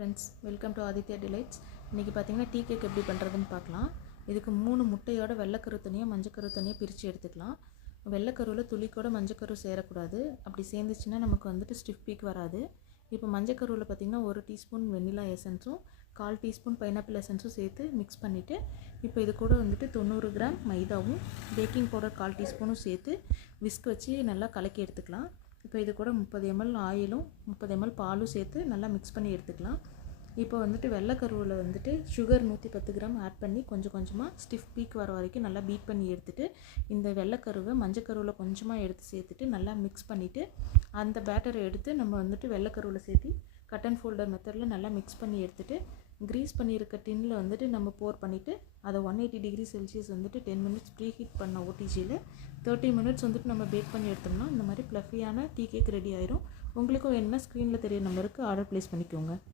Friends, welcome to Aditya delights. இன்றைக்கி பார்த்தீங்கன்னா tea cake எப்படி பண்ணுறதுன்னு பார்க்கலாம். இதுக்கு 3 முட்டையோட வெள்ளைக்கரு தனியாக மஞ்சக்கரு தனியாக பிரித்து எடுத்துக்கலாம். வெள்ளைக்கருவில் துளிக்கூட மஞ்சக்கரு சேரக்கூடாது. அப்படி சேர்ந்துச்சுன்னா நமக்கு வந்துட்டு ஸ்டிஃப் பீக் வராது. இப்போ மஞ்சக்கருவில் பார்த்திங்கன்னா 1 டீஸ்பூன் வெண்ணிலா எசன்ஸும் 1/4 டீஸ்பூன் பைனாப்பிள் எசன்ஸும் சேர்த்து மிக்ஸ் பண்ணிவிட்டு இப்போ இது கூட வந்துட்டு 90 கிராம் மைதாவும் பேக்கிங் பவுடர் 1/4 டீஸ்பூனும் சேர்த்து விஸ்க் வச்சு நல்லா கலக்கி எடுத்துக்கலாம். இப்போ இது கூட 30 ml ஆயிலும் 30 ml பாலும் சேர்த்து நல்லா மிக்ஸ் பண்ணி எடுத்துக்கலாம். இப்போ வந்துட்டு வெள்ளைக்கருவில் வந்துட்டு சுகர் 110 கிராம் ஆட் பண்ணி கொஞ்சம் கொஞ்சமாக ஸ்டிஃப் பீக் வர வரைக்கும் நல்லா பீட் பண்ணி எடுத்துகிட்டு இந்த வெள்ளைக்கருவை மஞ்சக்கருவில் கொஞ்சமாக எடுத்து சேர்த்துட்டு நல்லா மிக்ஸ் பண்ணிவிட்டு அந்த பேட்டரை எடுத்து நம்ம வந்துட்டு வெள்ளைக்கருவில் சேர்த்து கட் அண்ட் ஃபோல்டர் மெத்தடில் நல்லா மிக்ஸ் பண்ணி எடுத்துகிட்டு க்ரீஸ் பண்ணியிருக்க டின்னில் வந்துட்டு நம்ம போர் பண்ணிவிட்டு அதை 180 டிகிரி செல்சியஸ் வந்துட்டு 10 மினிட்ஸ் ப்ரீ ஹீட் பண்ண ஓடிஜியில் 30 மினிட்ஸ் வந்துட்டு நம்ம பேக் பண்ணி எடுத்தோம்னா இந்த மாதிரி ப்ளஃபியான டீ கேக் ரெடி ஆயிரும். உங்களுக்கும் வேணும்னா ஸ்க்ரீனில் தெரிய நம்பருக்கு ஆர்டர் ப்ளேஸ் பண்ணிக்கோங்க.